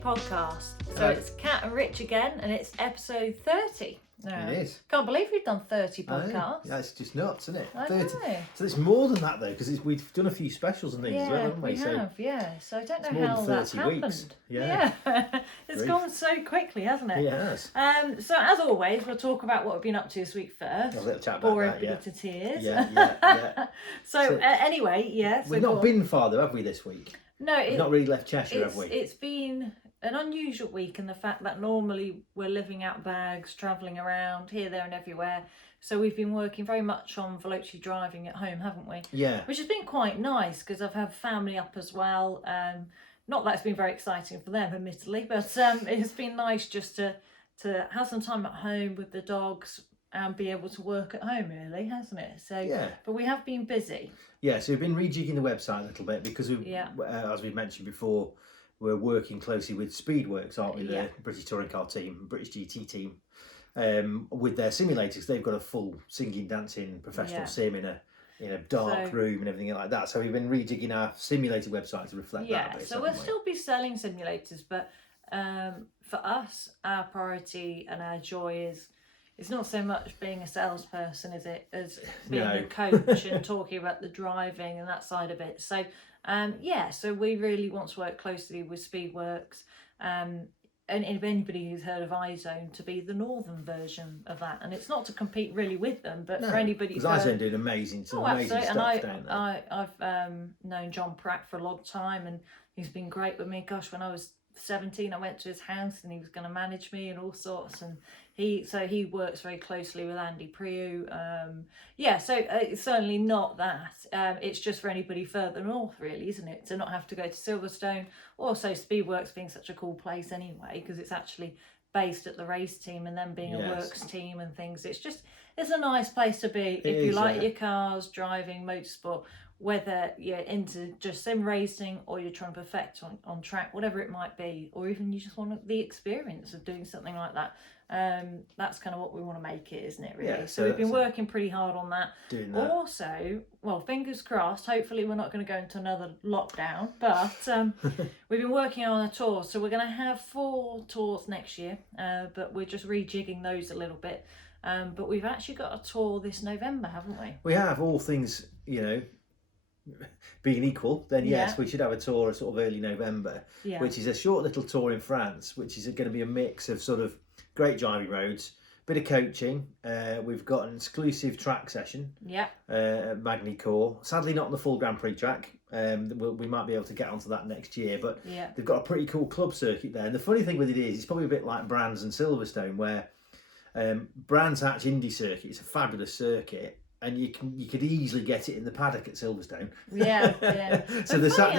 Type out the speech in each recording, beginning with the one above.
Podcast. So it's Kat and Rich again, and it's episode 30. It is. Can't believe we've done 30 podcasts. Yeah, it's just nuts, isn't it? I 30. know. So it's more than that, though, because we've done a few specials and things as well, haven't we? We have, yeah. So I don't know more how than that's 30 happened. weeks. Yeah. It's Grief. gone so quickly, hasn't it? It has. So as always, we'll talk about what we've been up to this week first. A little chat about Bore that, everybody to tears. Yeah. So anyway, yes. We've not been far, though, have we, this week? No, We've not really left Cheshire, have we? It's been an unusual week in the fact that normally we're living out bags, travelling around here, there and everywhere. So we've been working very much on Veloce Driving at home, haven't we? Yeah. Which has been quite nice because I've had family up as well. Not that it's been very exciting for them, admittedly, but it's been nice just to have some time at home with the dogs and be able to work at home, really, hasn't it? So, Yeah. But we have been busy. Yeah, so we've been rejigging the website a little bit because, as we've mentioned before, we're working closely with Speedworks, aren't we? The British Touring Car team, British GT team, with their simulators. They've got a full singing, dancing, professional sim in a dark room and everything like that. So we've been rejigging our simulator website to reflect that a bit. So we'll still be selling simulators, but for us, our priority and our joy is it's not so much being a salesperson, is it, as being a coach and talking about the driving and that side of it. So so we really want to work closely with Speedworks, and if anybody who's heard of iZone, to be the northern version of that. And it's not to compete really with them, but for anybody who's because iZone doing amazing stuff down there. I've known John Pratt for a long time, and he's been great with me. Gosh, when I was 17, I went to his house and he was going to manage me and all sorts, and he works very closely with Andy Priu. So it's certainly not that. It's just for anybody further north, really, isn't it? To not have to go to Silverstone. Also, Speedworks being such a cool place anyway, because it's actually based at the race team and then being a works team and things. It's a nice place to be if you like your cars, driving, motorsport. Whether you're into just sim racing or you're trying to perfect on track, whatever it might be, or even you just want the experience of doing something like that. That's kind of what we want to make it, isn't it, really? Yeah, so we've been working pretty hard on that. Doing that. Also, well, fingers crossed, hopefully we're not going to go into another lockdown, but we've been working on a tour. So we're going to have 4 tours next year, but we're just rejigging those a little bit. But we've actually got a tour this November, haven't we? We have, all things, being equal, then yes, we should have a tour sort of early November, which is a short little tour in France, which is going to be a mix of sort of great driving roads, bit of coaching. We've got an exclusive track session at Magny-Cours. Sadly not on the full Grand Prix track. We might be able to get onto that next year, but they've got a pretty cool club circuit there. And the funny thing with it is, it's probably a bit like Brands and Silverstone, where Brands Hatch Indy circuit is a fabulous circuit, and you could easily get it in the paddock at Silverstone. Yeah. So the fact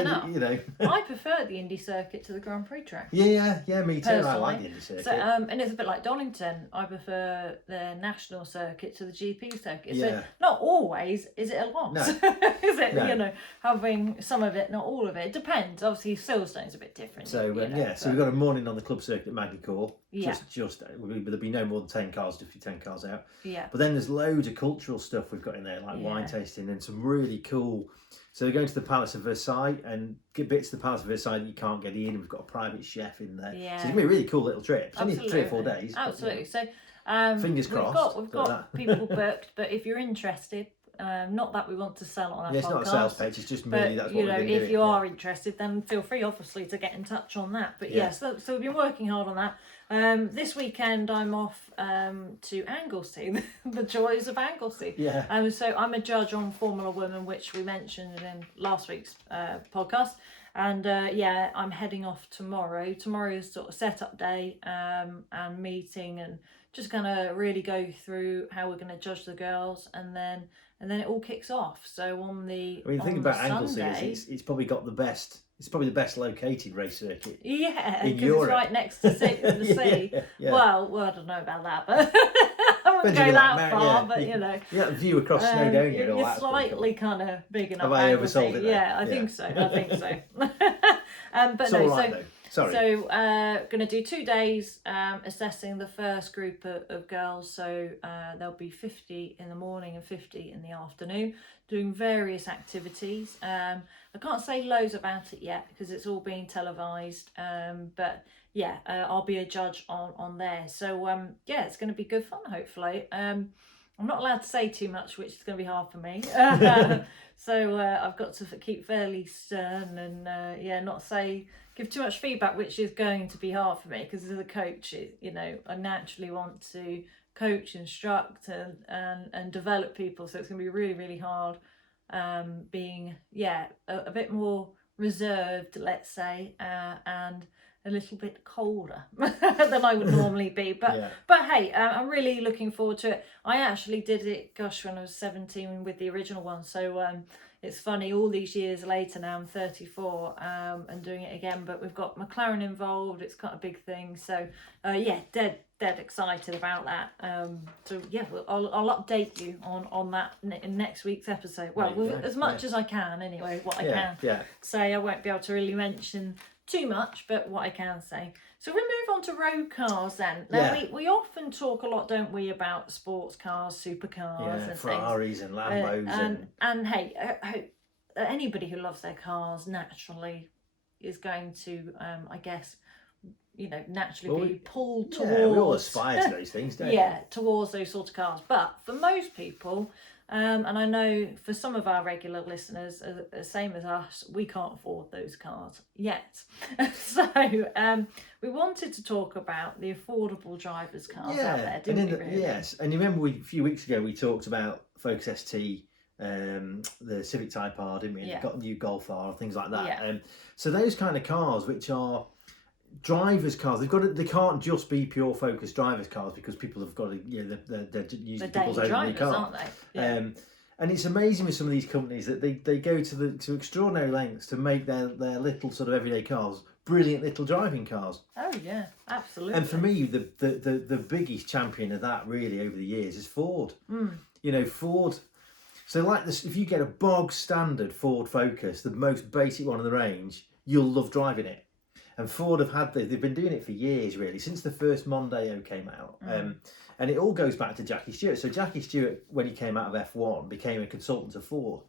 I prefer the Indy circuit to the Grand Prix track. Yeah, me too. Personally. I like the Indy circuit. So, and it's a bit like Donington. I prefer the national circuit to the GP circuit. Yeah. So not always is it a lot. No. Is it? No. Having some of it, not all of it. It depends. Obviously, Silverstone's a bit different. So so we've got a morning on the club circuit at Magny-Cours. There'll be no more than 10 cars, just a few 10 cars out. Yeah. But then there's loads of cultural stuff we've got in there, like wine tasting and some really cool. So we're going to the Palace of Versailles and get bits of the Palace of Versailles that you can't get in. We've got a private chef in there. Yeah. So it's going to be a really cool little trip. It's only 3 or 4 days. Absolutely. But, so fingers crossed. We've got people booked, but if you're interested, not that we want to sell on our podcast. It's not a sales page, it's just merely that's what we've been doing. If you are interested, then feel free, obviously, to get in touch on that. But so we've been working hard on that. This weekend I'm off to Anglesey, the joys of Anglesey. Yeah. So I'm a judge on Formula Women, which we mentioned in last week's podcast. And I'm heading off tomorrow. Tomorrow is sort of setup day and meeting, and just going to really go through how we're going to judge the girls, and then it all kicks off. So the thing about Anglesey is it's probably got the best. It's probably the best located race circuit. Yeah, because it's right next to the sea. Yeah. Well, I don't know about that, but I wouldn't go that far. But you got a view across Snowdonia and all that. It's slightly kind of big enough. Have I oversold it? Yeah, I think so. But it's no, all right, so though. Sorry. So going to do 2 days assessing the first group of girls. So there'll be 50 in the morning and 50 in the afternoon, doing various activities. I can't say loads about it yet because it's all being televised. But yeah, I'll be a judge on there. So yeah, it's going to be good fun, hopefully. I'm not allowed to say too much, which is going to be hard for me. So I've got to keep fairly stern and not give too much feedback, which is going to be hard for me because as a coach, I naturally want to coach, instruct and develop people. So it's going to be really, really hard being, a bit more reserved, let's say, and a little bit colder than I would normally be, but hey, I'm really looking forward to it. I actually did it, when I was 17 with the original one, so it's funny, all these years later now, I'm 34 and doing it again, but we've got McLaren involved. It's quite a big thing, so dead excited about that. So yeah, I'll update you on that in next week's episode. As much as I can anyway, what I can say. I won't be able to really mention too much, but what I can say. So we move on to road cars then. Now we often talk a lot, don't we, about sports cars, supercars, and Ferraris things. And Lambos and hey, anybody who loves their cars naturally is going to, I guess, naturally be pulled towards. Yeah, we all aspire to those things, don't we? Yeah, towards those sort of cars. But for most people, and I know for some of our regular listeners, same as us, we can't afford those cars yet. So we wanted to talk about the affordable drivers' cars out there, didn't we? Really? Yes, and you remember a few weeks ago we talked about Focus ST, the Civic Type R, didn't we? Got new Golf R, things like that. Yeah. So those kind of cars, which are drivers' cars, they can't just be pure Focus drivers' cars because people have got to, they're using people's own car, aren't they? Yeah. And it's amazing with some of these companies that they go to extraordinary lengths to make their little sort of everyday cars brilliant little driving cars. Oh yeah, absolutely. And for me, the biggest champion of that really over the years is Ford. Ford. So like this, if you get a bog standard Ford Focus, the most basic one in the range, you'll love driving it. And Ford they've been doing it for years, really, since the first Mondeo came out. And it all goes back to Jackie Stewart. So Jackie Stewart, when he came out of F1, became a consultant to Ford.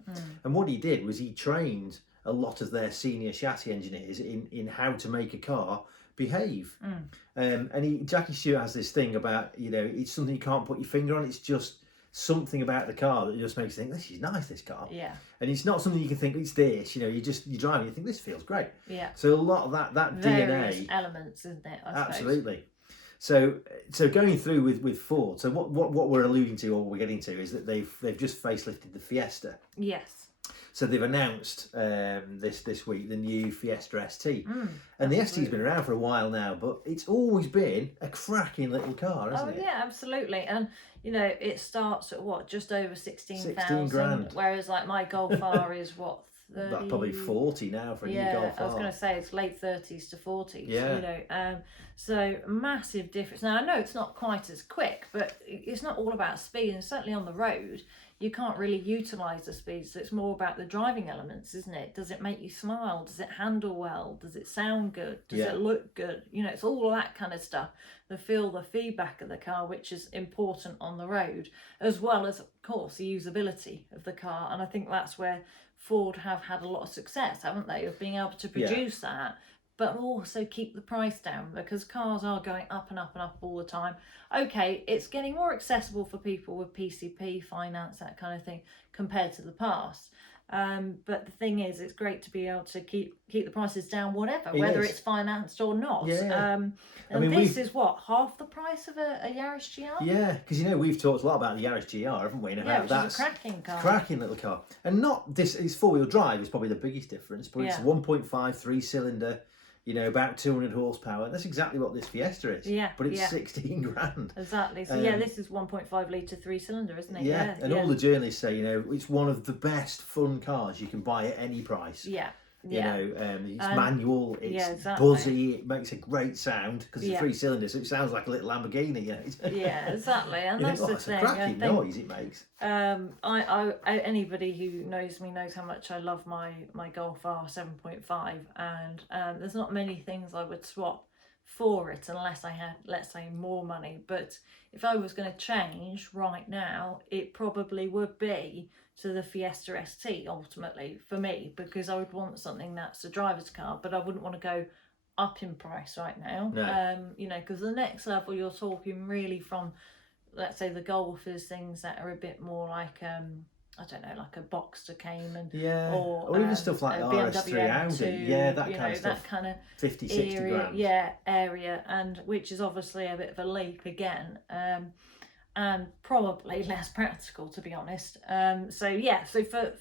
And what he did was he trained a lot of their senior chassis engineers in how to make a car behave. And Jackie Stewart has this thing about, it's something you can't put your finger on. It's just something about the car that just makes you think, this is nice, this car. Yeah. And it's not something you can think, it's this, you drive and you think, this feels great. Yeah. So a lot of that various DNA. elements, isn't it? Absolutely. So going through with Ford, so what we're alluding to, or we're getting to, is that they've just facelifted the Fiesta. Yes. So they've announced this week the new Fiesta ST. And the ST's been around for a while now, but it's always been a cracking little car, hasn't it? Oh yeah, absolutely. And it starts at just over 16,000. 16 grand. Whereas like my Golf R is what? 30... Probably 40 now for a new Golf R. I was going to say it's late 30s to 40s. Yeah. So massive difference. Now I know it's not quite as quick, but it's not all about speed, and certainly on the road you can't really utilise the speed. So it's more about the driving elements, isn't it? Does it make you smile? Does it handle well? Does it sound good? Does it look good? It's all that kind of stuff. The feel, the feedback of the car, which is important on the road, as well as, of course, the usability of the car. And I think that's where Ford have had a lot of success, haven't they, of being able to produce that, but also keep the price down, because cars are going up and up and up all the time. Okay, it's getting more accessible for people with PCP, finance, that kind of thing, compared to the past. But the thing is, it's great to be able to keep the prices down, whether it's financed or not. And this is what, half the price of a Yaris GR? Yeah, because we've talked a lot about the Yaris GR, haven't we? And which is a cracking car. Cracking little car. And not this, it's four-wheel drive is probably the biggest difference, but it's a 1.5 3-cylinder, about 200 horsepower. That's exactly what this Fiesta is. Yeah. But it's 16 grand. Exactly. So this is 1.5 litre 3-cylinder, isn't it? Yeah. And all the journalists say, it's one of the best fun cars you can buy at any price. Yeah. It's manual, it's exactly. buzzy, it makes a great sound because it's 3 cylinders, so it sounds like a little Lamborghini. Yeah, exactly, and that's the thing. It's a cracking noise it makes. Anybody who knows me knows how much I love my Golf R 7.5, and there's not many things I would swap for it unless I had, let's say, more money. But if I was going to change right now, it probably would be to the Fiesta ST ultimately for me, because I would want something that's a driver's car, but I wouldn't want to go up in price right now. No. Because the next level you're talking really from, let's say, the Golf is things that are a bit more like I don't know, like a Boxster Cayman, or even stuff like RS3 Audi, that kind of stuff, that kind of 50, 60 grand, area, and which is obviously a bit of a leap again, and probably less practical, to be honest. So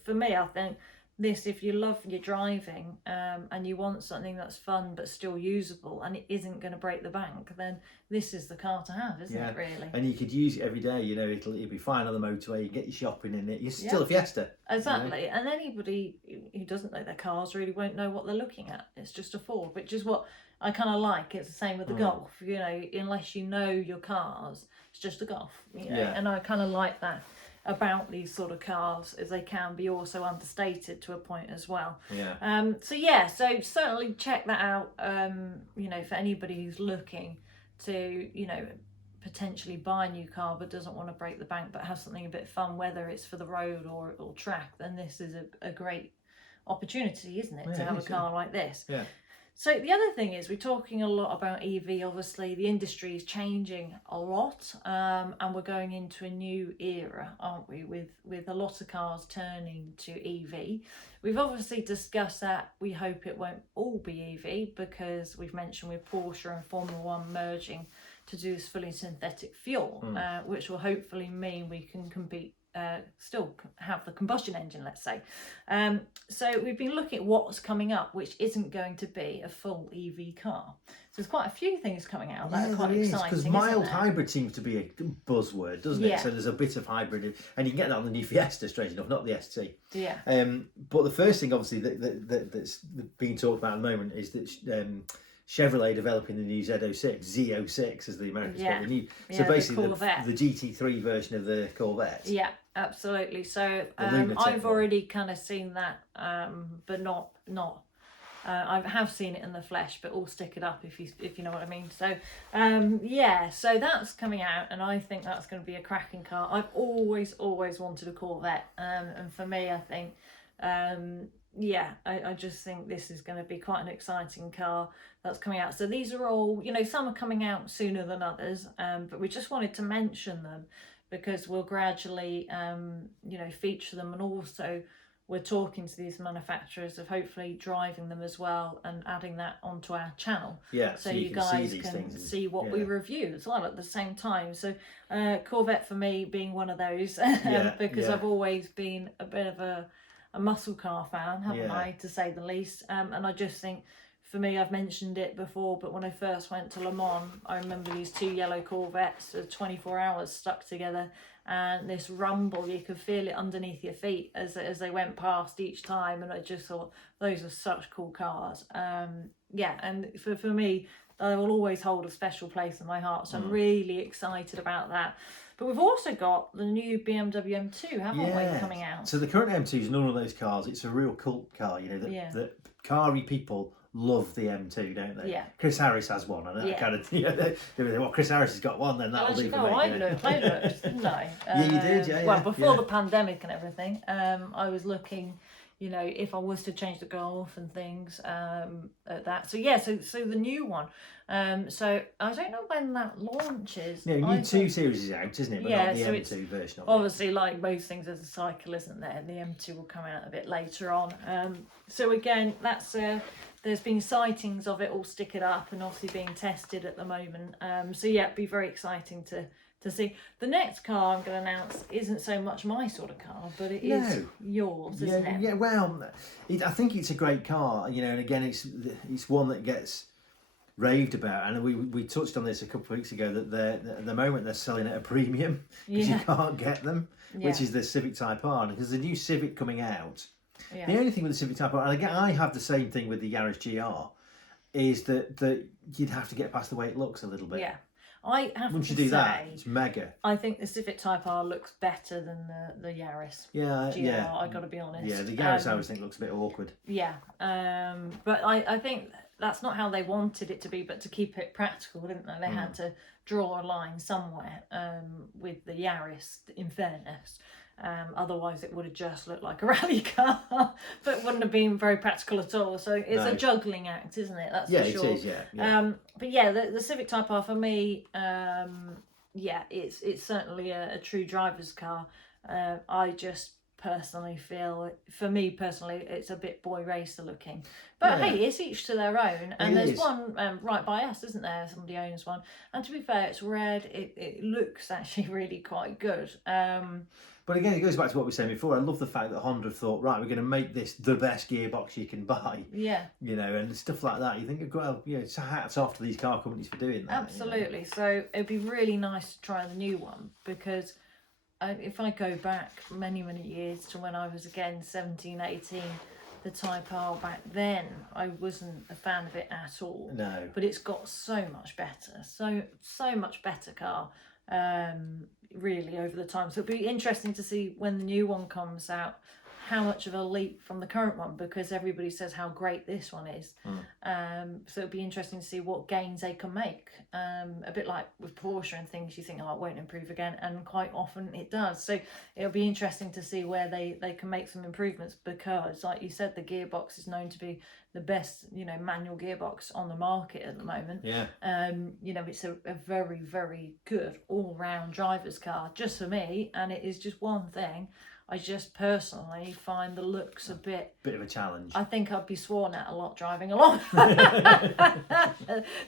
for me, I think this, if you love your driving and you want something that's fun but still usable and it isn't going to break the bank, then this is the car to have, isn't it, really? And you could use it every day, it'll be fine on the motorway, you get your shopping in it, you're still a Fiesta. Exactly, and anybody who doesn't know their cars really won't know what they're looking at. It's just a Ford, which is what I kind of like. It's the same with the Golf, unless you know your cars, it's just a Golf, and I kind of like that about these sort of cars, as they can be also understated to a point as well. So certainly check that out, for anybody who's looking to potentially buy a new car but doesn't want to break the bank but have something a bit fun, whether it's for the road or track, then this is a great opportunity, isn't it, to have a car like this. So the other thing is, we're talking a lot about EV. Obviously, the industry is changing a lot, and we're going into a new era, aren't we, with a lot of cars turning to EV. We've obviously discussed that we hope it won't all be EV, because we've mentioned with Porsche and Formula One merging to do this fully synthetic fuel, which will hopefully mean we can compete, still have the combustion engine, let's say. So we've been looking at what's coming up, which isn't going to be a full EV car. So there's quite a few things coming out that are quite exciting. Because mild hybrid seems to be a buzzword, doesn't it? So there's a bit of hybrid, and you can get that on the new Fiesta, strange enough, not the ST. But the first thing, obviously, that's being talked about at the moment is that Chevrolet developing the new ZO6 as the Americans call it. So basically the GT3 version of the Corvette. Yeah, absolutely. So I've already kind of seen that, but not. I have seen it in the flesh, but all stick it up if you know what I mean. So so that's coming out, and I think that's going to be a cracking car. I've always wanted a Corvette, and for me, I think. I just think this is going to be quite an exciting car that's coming out. So these are all, some are coming out sooner than others, but we just wanted to mention them because we'll gradually, feature them, and also we're talking to these manufacturers of hopefully driving them as well and adding that onto our channel. So you guys can see what we review as well at the same time. So Corvette for me being one of those, because I've always been a bit of a muscle car fan, haven't I, to say the least. And I just think, for me, I've mentioned it before, but when I first went to Le Mans, I remember these two yellow Corvettes, 24 hours stuck together, and this rumble, you could feel it underneath your feet as they went past each time, and I just thought, those are such cool cars. And for me, they will always hold a special place in my heart, so I'm really excited about that. But we've also got the new BMW M2, haven't we, coming out? So the current M2 is none of those cars. It's a real cult car, that car-y people love the M2, don't they? Chris Harris has one, and I kind of, Chris Harris has got one, then that'll do for me. I looked, didn't I? You did, Well, before the pandemic and everything, I was looking, if I was to change the Golf and things, at that. So the new one. So I don't know when that launches. The new 2 Series is out, isn't it? But not the M2 version of it. Obviously, like most things, there's a cycle, isn't there? The M2 will come out a bit later on. So again, that's there's been sightings of it all stick it up and obviously being tested at the moment. It'd be very exciting to see. The next car I'm going to announce isn't so much my sort of car, but it is yours, isn't it? Yeah, well, I think it's a great car, and again, it's one that gets raved about, and we touched on this a couple of weeks ago, that at the moment they're selling at a premium because you can't get them, which is the Civic Type R, because the new Civic coming out Yeah. The only thing with the Civic Type R, and again, I have the same thing with the Yaris GR, is that you'd have to get past the way it looks a little bit. Yeah. I have Once to you do say, that, it's mega. I think the Civic Type R looks better than the Yaris. Yeah, GR, yeah. I got to be honest. Yeah, the Yaris I always think looks a bit awkward. Yeah, but I think that's not how they wanted it to be, but to keep it practical, didn't they? They had to draw a line somewhere with the Yaris, in fairness. Otherwise it would have just looked like a rally car, but it wouldn't have been very practical at all. So it's a juggling act, isn't it? That's for sure. It is, yeah. But yeah, the Civic Type R for me, it's certainly a true driver's car. I just personally feel, for me personally, it's a bit boy racer looking. But hey, it's each to their own. And there's one right by us, isn't there? Somebody owns one. And to be fair, it's red. It looks actually really quite good. But again, it goes back to what we were saying before. I love the fact that Honda thought, right, we're going to make this the best gearbox you can buy. Yeah. You know, and stuff like that. You think, well, it's hats off to these car companies for doing that. Absolutely. You know? So it'd be really nice to try the new one, because if I go back many, many years to when I was, again, 17, 18, the Type R back then, I wasn't a fan of it at all. No. But it's got so much better. So much better car. Really over the time. So it'll be interesting to see when the new one comes out how much of a leap from the current one, because everybody says how great this one is. So it'll be interesting to see what gains they can make. A bit like with Porsche and things, you think, oh, it won't improve again, and quite often it does. So it'll be interesting to see where they can make some improvements, because like you said, the gearbox is known to be the best, manual gearbox on the market at the moment. Yeah. It's a very, very good all-round driver's car, just for me, and it is just one thing. I just personally find the looks a bit of a challenge. I think I'd be sworn at a lot driving along.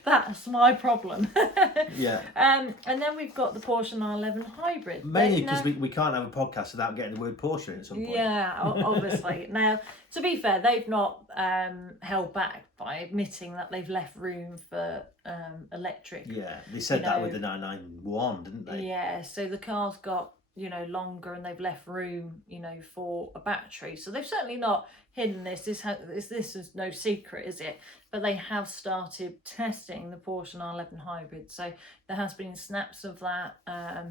That's my problem. Yeah. And then we've got the Porsche 911 Hybrid. Mainly because we can't have a podcast without getting the word Porsche in at some point. Yeah, obviously. Now, to be fair, they've not held back by admitting that they've left room for electric. Yeah, they said that with the 991, didn't they? Yeah, so the car's got longer, and they've left room, for a battery. So they've certainly not hidden this. This is no secret, is it? But they have started testing the Porsche 911 Hybrid. So there has been snaps of that.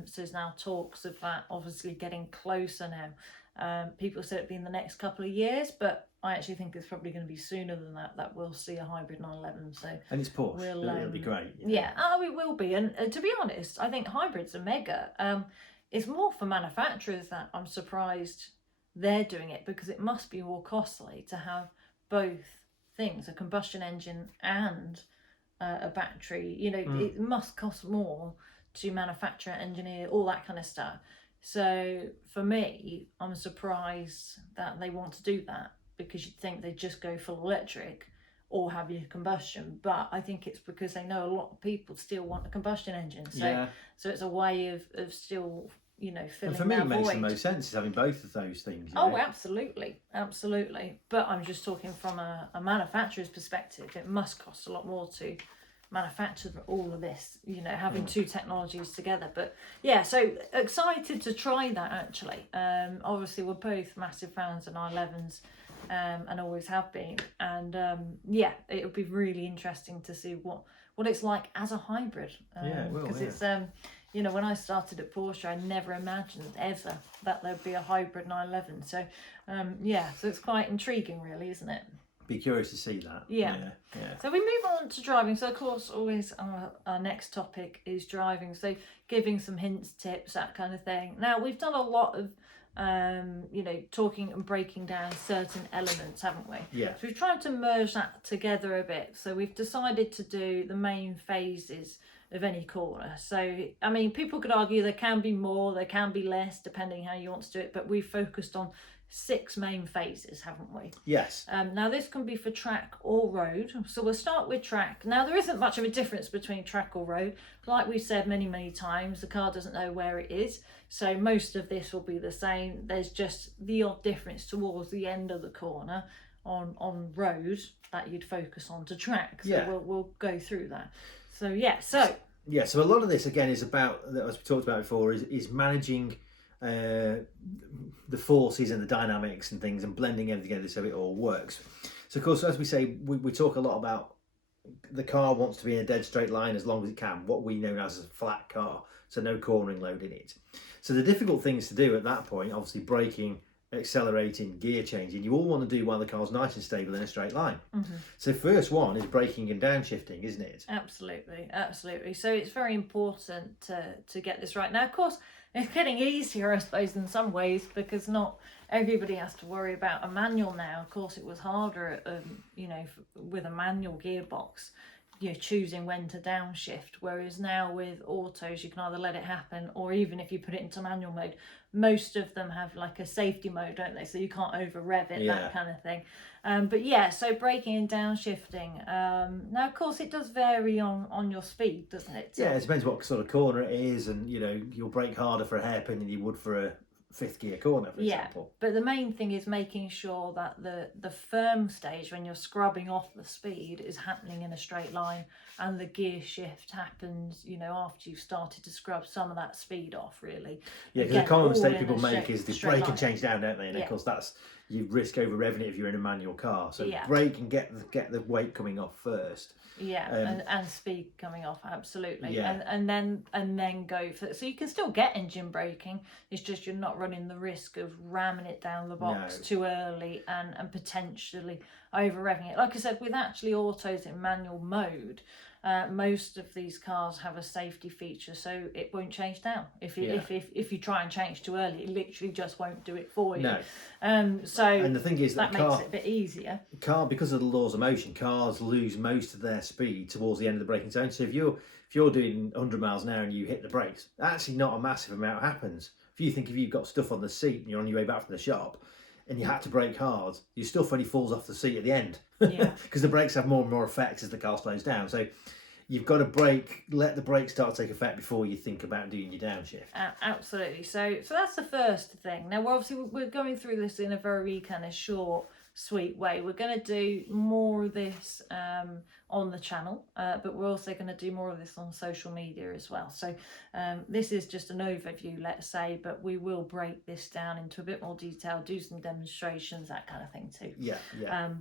So there's now talks of that obviously getting closer now. People said it'd be in the next couple of years, but I actually think it's probably going to be sooner than that we'll see a hybrid 911. So and it's Porsche. It'll be great. Yeah, it will be. And to be honest, I think hybrids are mega. It's more for manufacturers that I'm surprised they're doing it, because it must be more costly to have both things, a combustion engine and a battery. It must cost more to manufacture, engineer, all that kind of stuff. So for me, I'm surprised that they want to do that, because you'd think they'd just go full electric or have your combustion. But I think it's because they know a lot of people still want a combustion engine. So it's a way of still, filling and for me, that it makes void. the most sense is having both of those things. Oh, absolutely. But I'm just talking from a manufacturer's perspective. It must cost a lot more to manufacture all of this, having two technologies together. But yeah, so excited to try that, actually. Obviously, we're both massive fans of 911s. And always have been, and it would be really interesting to see what it's like as a hybrid. Because it's when I started at Porsche, I never imagined ever that there'd be a hybrid 911. So so it's quite intriguing, really, isn't it? Be curious to see that. Yeah. So we move on to driving. So of course, always our next topic is driving. So giving some hints, tips, that kind of thing. Now, we've done a lot of talking and breaking down certain elements, haven't we? Yeah. So we've tried to merge that together a bit. So we've decided to do the main phases of any corner. So, I mean, people could argue there can be more, there can be less, depending how you want to do it, but we've focused on 6 main phases, haven't we? Yes. Now, this can be for track or road. So we'll start with track. Now, there isn't much of a difference between track or road. Like we've said many, many times, the car doesn't know where it is. So most of this will be the same. There's just the odd difference towards the end of the corner on road that you'd focus on to track. So we'll go through that. So, so a lot of this, again, is about, as we talked about before, is managing the forces and the dynamics and things, and blending everything together so it all works. So of course, as we say, we talk a lot about the car wants to be in a dead straight line as long as it can, what we know as a flat car, so no cornering load in it. So the difficult things to do at that point, obviously braking, accelerating, gear changing, you all want to do while the car's nice and stable in a straight line. So first one is braking and downshifting, isn't it? Absolutely. So it's very important to get this right. Now, of course, it's getting easier, I suppose, in some ways, because not everybody has to worry about a manual now. Of course, it was harder, with a manual gearbox, you're choosing when to downshift, whereas now with autos you can either let it happen, or even if you put it into manual mode, most of them have like a safety mode, don't they, so you can't over rev it, that kind of thing. But yeah, so braking and downshifting, now of course it does vary on your speed, doesn't it? Yeah, it depends what sort of corner it is, and you'll brake harder for a hairpin than you would for a fifth gear corner, for example. But the main thing is making sure that the firm stage, when you're scrubbing off the speed, is happening in a straight line, and the gear shift happens after you've started to scrub some of that speed off, really. Yeah, because the common mistake people make is they brake and change down, don't they? And of course that's, you risk over revving it if you're in a manual car. So brake and get the weight coming off first. And speed coming off, absolutely. And then go for, so you can still get engine braking, it's just you're not running the risk of ramming it down the box too early and potentially over revving it. Like I said, with actually autos in manual mode, most of these cars have a safety feature, so it won't change down. If you try and change too early, it literally just won't do it for you. And the thing is that makes it a bit easier. Because of the laws of motion, cars lose most of their speed towards the end of the braking zone. So if you're doing 100 miles an hour and you hit the brakes, actually not a massive amount happens. If you've got stuff on the seat and you're on your way back from the shop, and you had to brake hard, your stuff only falls off the seat at the end. Because the brakes have more and more effect as the car slows down. So you've got to let the brakes start to take effect before you think about doing your downshift. Absolutely. So that's the first thing. Now, we're going through this in a very kind of short, sweet way. We're going to do more of this on the channel, but we're also going to do more of this on social media as well. So this is just an overview, let's say, but we will break this down into a bit more detail, do some demonstrations, that kind of thing too.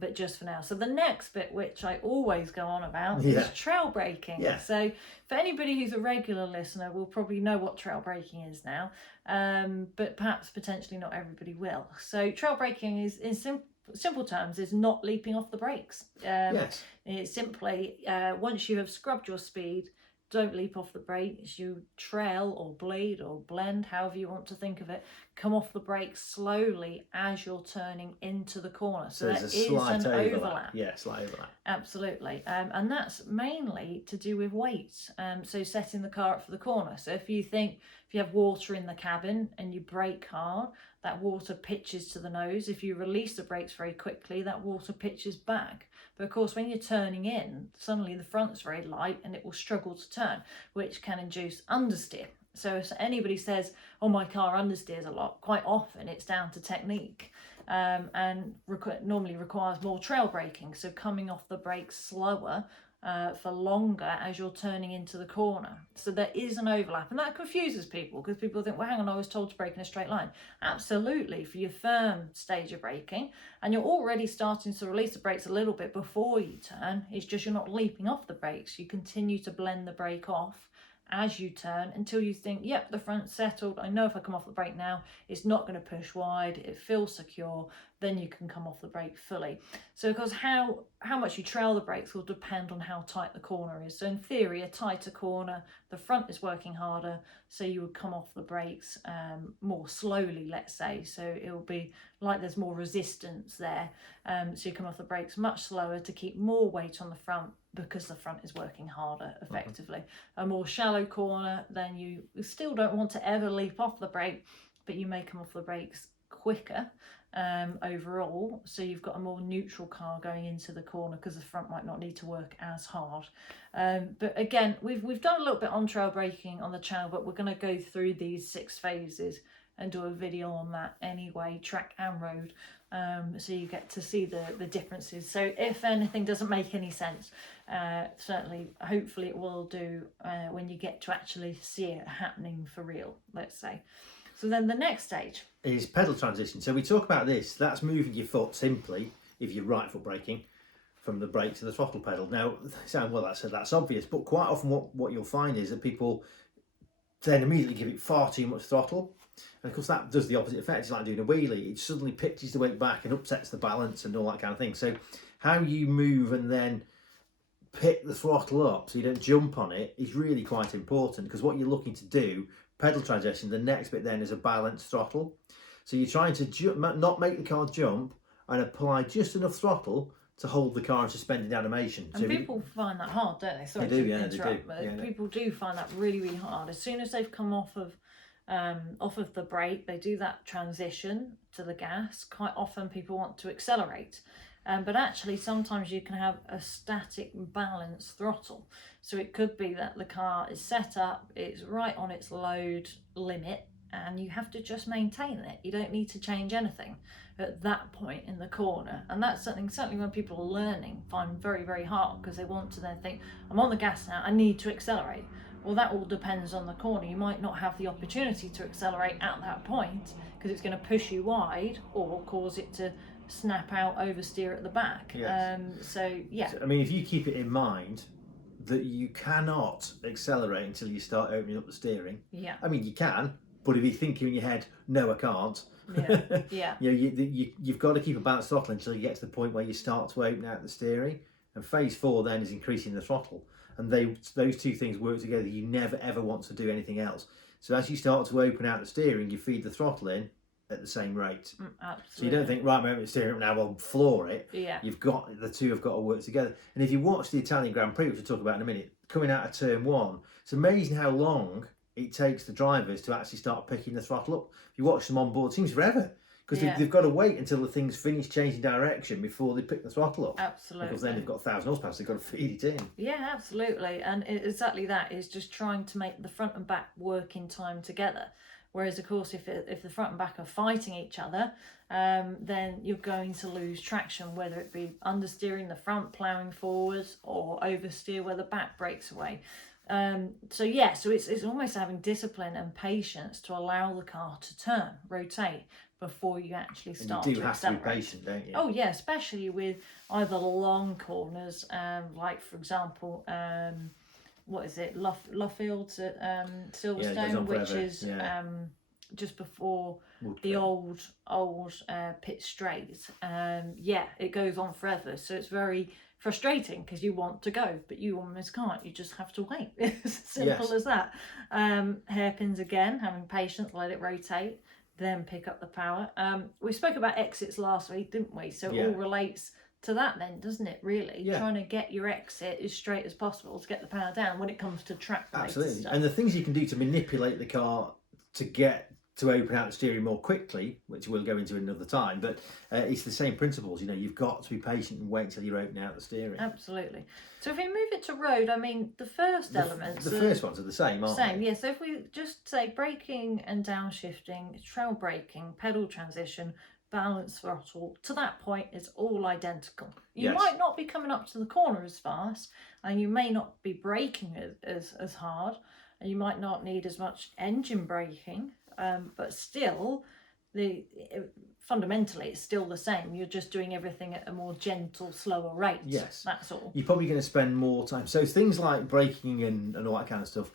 But just for now. So the next bit, which I always go on about, is trail braking. So for anybody who's a regular listener will probably know what trail braking is now, but perhaps potentially not everybody will. So trail braking is, in simple terms, is not leaping off the brakes. It's simply once you have scrubbed your speed, don't leap off the brakes. You trail or bleed or blend, however you want to think of it, come off the brakes slowly as you're turning into the corner. So there is an overlap. Slight overlap. Absolutely. And that's mainly to do with weight. So setting the car up for the corner. So if you have water in the cabin and you brake hard, that water pitches to the nose. If you release the brakes very quickly, that water pitches back. But of course, when you're turning in, suddenly the front's very light and it will struggle to turn, which can induce understeer. So if anybody says, oh, my car understeers a lot, quite often it's down to technique, and normally requires more trail braking. So coming off the brakes slower for longer as you're turning into the corner. So there is an overlap, and that confuses people, because people think, well, hang on, I was told to brake in a straight line. Absolutely, for your firm stage of braking, and you're already starting to release the brakes a little bit before you turn. It's just you're not leaping off the brakes. You continue to blend the brake off as you turn until you think, yep, the front's settled. I know if I come off the brake now, it's not going to push wide. It feels secure. Then you can come off the brake fully. So because how much you trail the brakes will depend on how tight the corner is. So in theory, a tighter corner, the front is working harder, so you would come off the brakes more slowly, let's say. So it will be like there's more resistance there. So you come off the brakes much slower to keep more weight on the front, because the front is working harder effectively. A more shallow corner, then you still don't want to ever leap off the brake, but you may come off the brakes quicker overall, so you've got a more neutral car going into the corner, because the front might not need to work as hard. But again, we've done a little bit on trail braking on the channel, but we're going to go through these 6 phases and do a video on that anyway, track and road, so you get to see the differences. So if anything doesn't make any sense, certainly, hopefully it will do when you get to actually see it happening for real, let's say. So then the next stage is pedal transition. So we talk about this. That's moving your foot simply, if you're right foot braking, from the brake to the throttle pedal. Now, that's obvious, but quite often what you'll find is that people then immediately give it far too much throttle. And of course that does the opposite effect. It's like doing a wheelie. It suddenly pitches the weight back and upsets the balance and all that kind of thing. So how you move and then pick the throttle up so you don't jump on it is really quite important, because what you're looking to do, pedal transition, the next bit then is a balanced throttle. So you're trying to not make the car jump and apply just enough throttle to hold the car in suspended animation. And so people find that hard, don't they? Sorry to interrupt, but people do find that really, really hard. As soon as they've come off of the brake, they do that transition to the gas. Quite often people want to accelerate, but actually sometimes you can have a static balanced throttle. So it could be that the car is set up, it's right on its load limit, and you have to just maintain it. You don't need to change anything at that point in the corner. And that's something certainly when people are learning find very, very hard, because they want to then think, I'm on the gas now, I need to accelerate. Well, that all depends on the corner. You might not have the opportunity to accelerate at that point because it's going to push you wide or cause it to snap out, oversteer at the back. Yes. So I mean, if you keep it in mind that you cannot accelerate until you start opening up the steering. Yeah. I mean, you can, but if you think in your head, no, I can't. Yeah. You've got to keep a balanced throttle until you get to the point where you start to open out the steering. And phase 4 then is increasing the throttle. And those two things work together. You never ever want to do anything else. So as you start to open out the steering, you feed the throttle in at the same rate. Absolutely. So you don't think, right, I'm opening the steering up now, I'll floor it. Yeah. The two have got to work together. And if you watch the Italian Grand Prix, which we'll talk about in a minute, coming out of turn 1, it's amazing how long it takes the drivers to actually start picking the throttle up. If you watch them on board, it seems forever. Because they've got to wait until the thing's finished changing direction before they pick the throttle up. Absolutely. Because then they've got 1,000 horsepower, so they've got to feed it in. Yeah, absolutely. And exactly that is just trying to make the front and back work in time together. Whereas, of course, if the front and back are fighting each other, then you're going to lose traction, whether it be understeering the front, ploughing forwards, or oversteer where the back breaks away. So it's almost having discipline and patience to allow the car to turn, rotate, before you actually start to accelerate. You do have to be patient, don't you? Oh yeah, especially with either long corners, like for example, what is it, Luffield at Silverstone, which is just before the old pit straight. It goes on forever, so it's very frustrating because you want to go, but you almost can't. You just have to wait. It's simple as that. Hairpins again, having patience, let it rotate, then pick up the power. We spoke about exits last week, didn't we? So it all relates to that then, doesn't it, really? Trying to get your exit as straight as possible to get the power down when it comes to track brakes. Absolutely. And the things you can do to manipulate the car to get to open out the steering more quickly, which we'll go into another time, but it's the same principles. You've got to be patient and wait until you're opening out the steering. Absolutely. So if we move it to road, I mean, the first elements... The first ones are the same, aren't they? Yeah. So if we just say braking and downshifting, trail braking, pedal transition, balance throttle, to that point it's all identical. You might not be coming up to the corner as fast, and you may not be braking as hard, and you might not need as much engine braking, but still, fundamentally it's still the same. You're just doing everything at a more gentle, slower rate. Yes. That's all. You're probably going to spend more time. So things like braking and all that kind of stuff,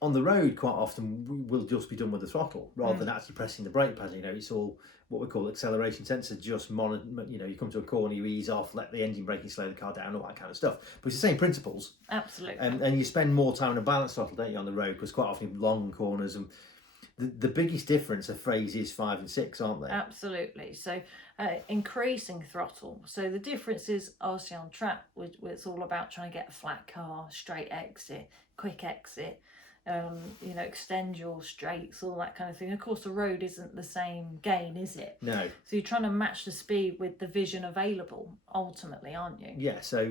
on the road quite often will just be done with the throttle rather than actually pressing the brake pedal. It's all what we call acceleration sensor, just monitor. You come to a corner, you ease off, let the engine braking slow the car down, all that kind of stuff. But it's the same principles. Absolutely. And you spend more time on a balance throttle, don't you, on the road, because quite often long corners and the biggest difference are phases 5 and 6, aren't they? Absolutely. So increasing throttle. So the difference is obviously on track, where it's all about trying to get a flat car, straight exit, quick exit, extend your straights, all that kind of thing. Of course, the road isn't the same gain, is it? No. So you're trying to match the speed with the vision available, ultimately, aren't you? Yeah. So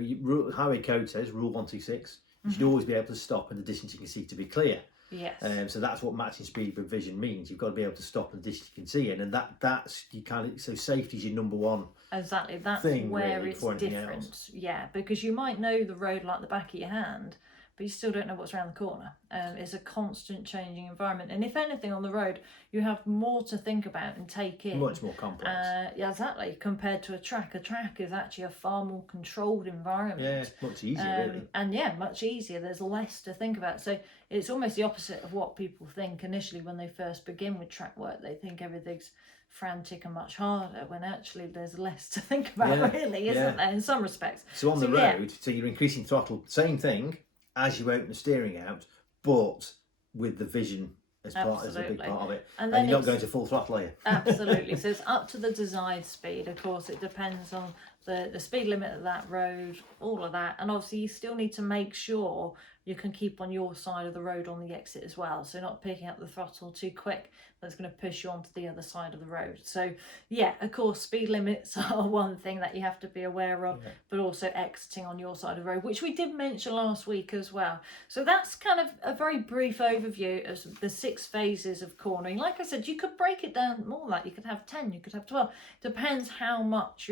highway code says, rule 126, you should always be able to stop in the distance you can see to be clear. Yes. So that's what matching speed with vision means. You've got to be able to stop in the distance you can see in, and that's you kind of, so safety is your number one. Exactly. That's thing, where really, it's different. Yeah, because you might know the road like the back of your hand, but you still don't know what's around the corner. It's a constant changing environment, and if anything on the road, you have more to think about and take in. Much more complex. Yeah, exactly. Compared to a track is actually a far more controlled environment. Yeah, it's much easier, really. And yeah, much easier. There's less to think about. So it's almost the opposite of what people think initially when they first begin with track work. They think everything's frantic and much harder, when actually there's less to think about, really, isn't there, in some respects. So on the road, so you're increasing throttle, same thing as you open the steering out, but with the vision as a big part of it. And you're not going to full throttle, are you? Absolutely. So it's up to the desired speed. Of course, it depends on the speed limit of that road, all of that. And obviously you still need to make sure you can keep on your side of the road on the exit as well. So not picking up the throttle too quick, that's going to push you onto the other side of the road. So yeah, of course, speed limits are one thing that you have to be aware of, but also exiting on your side of the road, which we did mention last week as well. So that's kind of a very brief overview of the 6 phases of cornering. Like I said, you could break it down more like you could have 10, you could have 12. Depends how much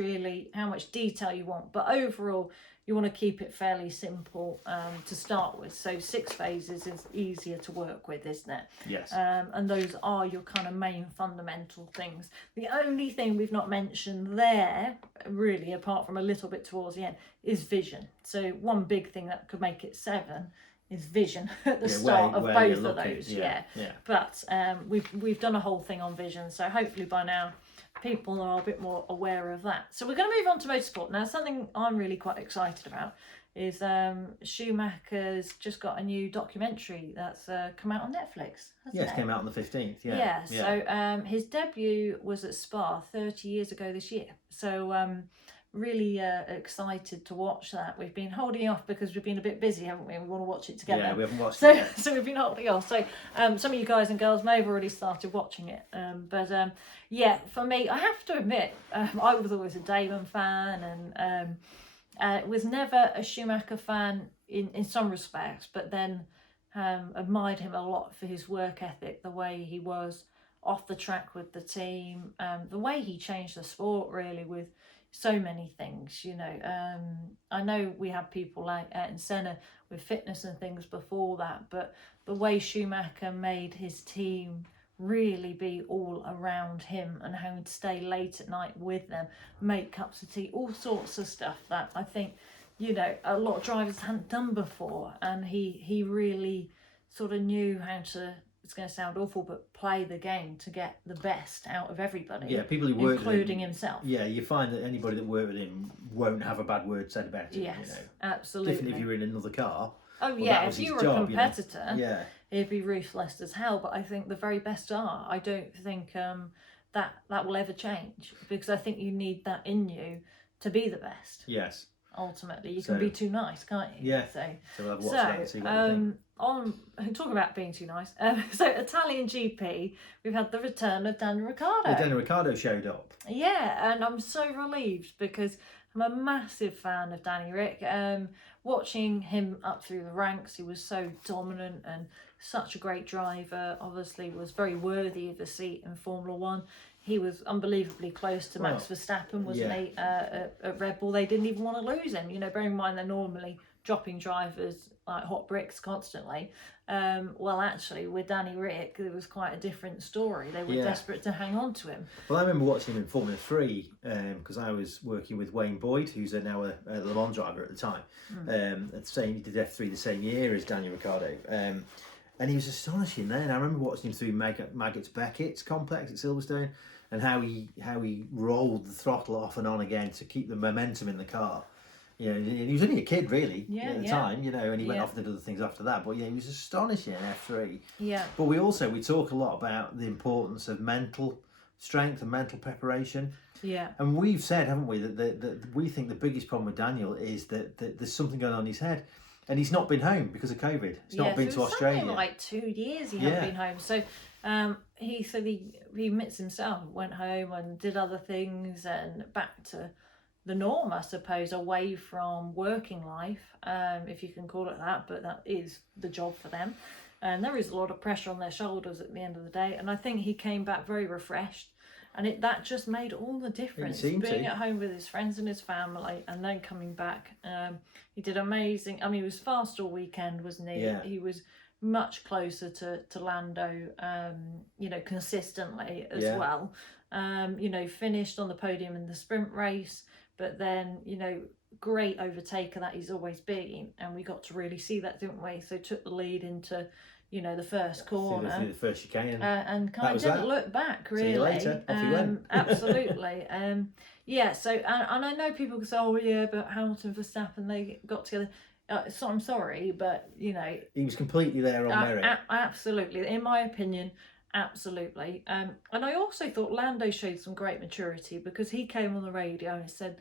detail you want. But overall, you want to keep it fairly simple to start with. So 6 phases is easier to work with, isn't it? Yes. And those are your kind of main fundamental things. The only thing we've not mentioned there, really, apart from a little bit towards the end, is vision. So one big thing that could make it 7 is vision at the start of both of those. Yeah. But we've done a whole thing on vision, so hopefully by now people are a bit more aware of that. So we're going to move on to motorsport now. Something I'm really quite excited about is Schumacher's just got a new documentary that's come out on Netflix. Yes, it came out on the 15th. Yeah. So his debut was at Spa 30 years ago this year. So really excited to watch that. We've been holding off because we've been a bit busy, haven't we? We want to watch it together. Yeah, we haven't watched it yet. So we've been holding off. So some of you guys and girls may have already started watching it. But yeah, for me, I have to admit, I was always a Damon fan, and was never a Schumacher fan in some respects, but then admired him a lot for his work ethic, the way he was off the track with the team, the way he changed the sport really with so many things, you know. I know we had people like Ayrton Senna with fitness and things before that, but the way Schumacher made his team really be all around him and how he'd stay late at night with them, make cups of tea, all sorts of stuff that I think, you know, a lot of drivers hadn't done before. And he really sort of knew how to, it's going to sound awful, but play the game to get the best out of everybody. Yeah, people who work including with him, himself. Yeah, you find that anybody that worked with him won't have a bad word said about him. Yes, you know. absolutely. Different if you were in another car. Oh yeah, if you were a competitor, you know? Yeah, he'd be ruthless as hell. But I think the very best are. I don't think that will ever change, because I think you need that in you to be the best. Yes. Ultimately, you can be too nice, can't you? Yeah. So we'll have watched that and see what you think. Talk about being too nice. So Italian GP, we've had the return of Daniel Ricciardo. Daniel Ricciardo showed up. Yeah, and I'm so relieved because I'm a massive fan of Danny Rick. Watching him up through the ranks, he was so dominant and such a great driver. Obviously, was very worthy of a seat in Formula One. He was unbelievably close to Max Verstappen, wasn't he? At Red Bull, they didn't even want to lose him. You know, bearing in mind they're normally dropping drivers like hot bricks constantly. Well, actually, with Danny Rick, it was quite a different story. They were desperate to hang on to him. Well, I remember watching him in Formula 3 because I was working with Wayne Boyd, who's now a Le Mans driver at the time. He did F3 the same year as Daniel Ricciardo. And he was astonishing then. I remember watching him through Beckett's complex at Silverstone, and how he rolled the throttle off and on again to keep the momentum in the car. You know, he was only a kid really at the time, you know, and he went off and did other things after that. But yeah, he was astonishing in F3. Yeah. But we talk a lot about the importance of mental strength and mental preparation. Yeah. And we've said, haven't we, that we think the biggest problem with Daniel is that there's something going on in his head. And he's not been home because of COVID. He's not been to Australia. Something like 2 years he hadn't been home. So he said he admits himself, went home and did other things and back to the norm, I suppose, away from working life, if you can call it that, but that is the job for them. And there is a lot of pressure on their shoulders at the end of the day. And I think he came back very refreshed. And that just made all the difference. Being at home with his friends and his family, and then coming back. He did amazing. I mean, he was fast all weekend, wasn't he? Yeah. He was much closer to Lando, consistently as well. Finished on the podium in the sprint race, but then, great overtaker that he's always been, and we got to really see that, didn't we? So took the lead into the first corner, the first chicane, and kind of didn't look back really. See you later. Off you went. Absolutely. So and I know people can say, oh yeah, but Hamilton, Verstappen, they got together. So I'm sorry, but he was completely there on merit. Absolutely, in my opinion. Absolutely. And I also thought Lando showed some great maturity, because he came on the radio and said,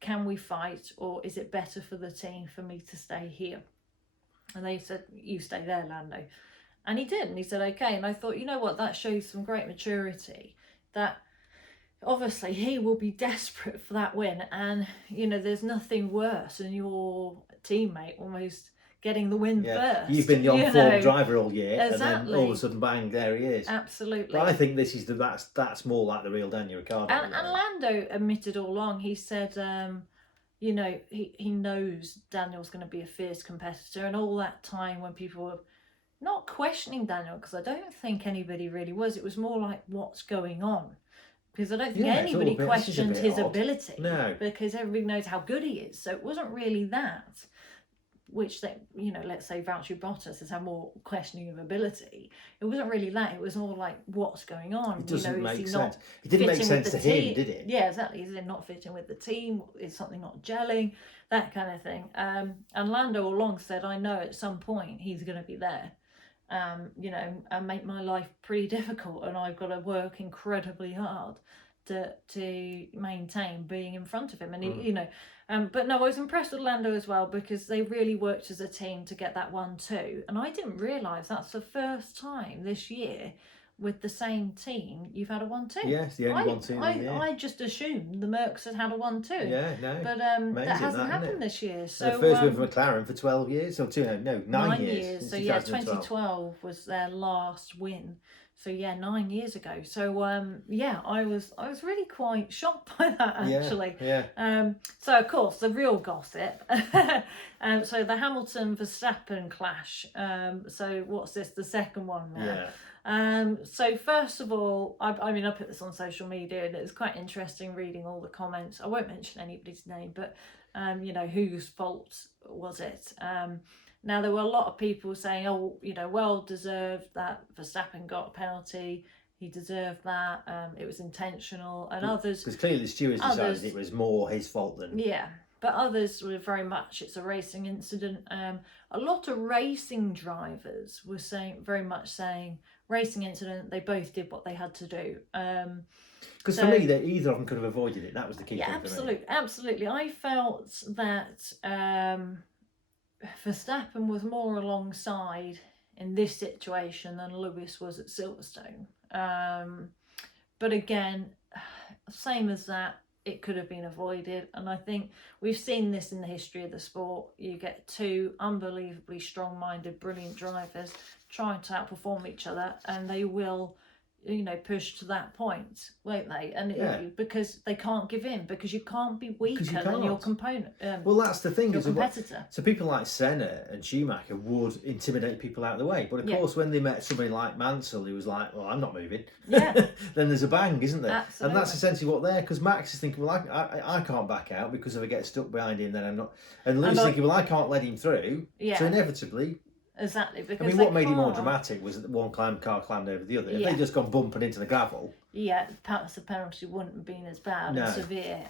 can we fight, or is it better for the team for me to stay here? And they said, you stay there, Lando. And he did, and he said, okay. And I thought, that shows some great maturity, that obviously he will be desperate for that win. And, there's nothing worse than your teammate almost getting the win first. You've been the on-form driver all year, exactly. And then all of a sudden, bang, there he is. Absolutely. But I think this is that's more like the real Daniel Ricciardo. And Lando admitted all along, he said, he knows Daniel's going to be a fierce competitor, and all that time when people were not questioning Daniel, because I don't think anybody really was, it was more like, what's going on? Because I don't think anybody questioned his ability. No. Because everybody knows how good he is. So it wasn't really that, which they, let's say Valtteri Bottas has had more questioning of ability. It wasn't really that. It was more like, what's going on? It doesn't make sense. It didn't make sense to him, did it? Yeah, exactly. Is it not fitting with the team? Is something not gelling? That kind of thing. And Lando all along said, I know at some point he's going to be there, and make my life pretty difficult, and I've got to work incredibly hard to maintain being in front of him. And but no, I was impressed with Lando as well, because they really worked as a team to get that 1-2. And I didn't realise that's the first time this year with the same team you've had a 1-2. Yes, the only 1-2. I just assumed the Mercs had had a 1-2. Yeah, no. But amazing, that hasn't happened this year. So the first win for McLaren for 12 years, or 9 years. So 2012 was their last win. So 9 years ago. So I was really quite shocked by that, actually. Yeah. So of course the real gossip. So the Hamilton Verstappen clash. So what's this? The second one now. Yeah. So first of all, I put this on social media, and it's quite interesting reading all the comments. I won't mention anybody's name, but whose fault was it? Now, there were a lot of people saying, well deserved that Verstappen got a penalty. He deserved that. It was intentional. And others... Because clearly the stewards decided it was more his fault than... Yeah. But others were very much, it's a racing incident. A lot of racing drivers were very much saying, racing incident, they both did what they had to do. Because for me, either of them could have avoided it. That was the key thing for me. Absolutely. I felt that... Verstappen was more alongside in this situation than Lewis was at Silverstone. But again, same as that, it could have been avoided. And I think we've seen this in the history of the sport. You get two unbelievably strong-minded, brilliant drivers trying to outperform each other, and they will... push to that point, won't they? And because they can't give in, because you can't be weaker than your component. Well, that's the thing. Your competitor. So people like Senna and Schumacher would intimidate people out of the way, but of course, when they met somebody like Mansell, who was like, "Well, I'm not moving," then there's a bang, isn't there? Absolutely. And that's essentially what they're. Because Max is thinking, "Well, I can't back out, because if I get stuck behind him, then I'm not." And Lewis is thinking, "Well, I can't let him through." So inevitably. Exactly, because what made it more dramatic was that one car climbed over the other. If they'd just gone bumping into the gravel... perhaps the penalty wouldn't have been as bad and severe.